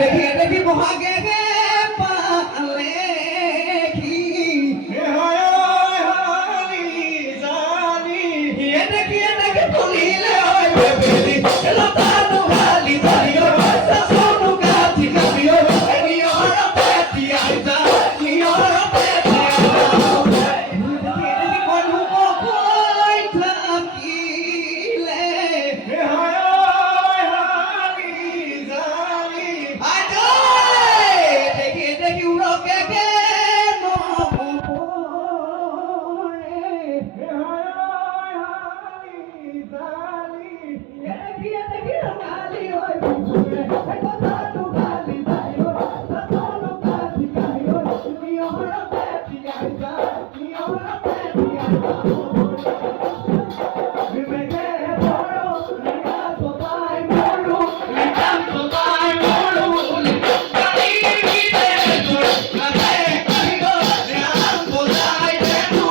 देखिए देखिए भागे गे पाले की ये देखिए पुली ले ओए बेबी लो तानु गाली दालियो सोनू गाती गालियो नियो रो पेटी आइजा नियो रो पेटी आइजा देखिए देखिए कोनु को कोई थाकीले आजो देखिए देखिए उड़ो के नो देखिए देखिए गाली ओए बुझे কথা তো গালি দাইও সোনু গাती গালিও নিयो रो पेटी आइजा नियो रो पेटी आइजा विवेके बड़ो लिया तो ताई मोरू लिया तो ताई मोरू गाली गिरे तो गाले कहियो लिया तो ताई देनु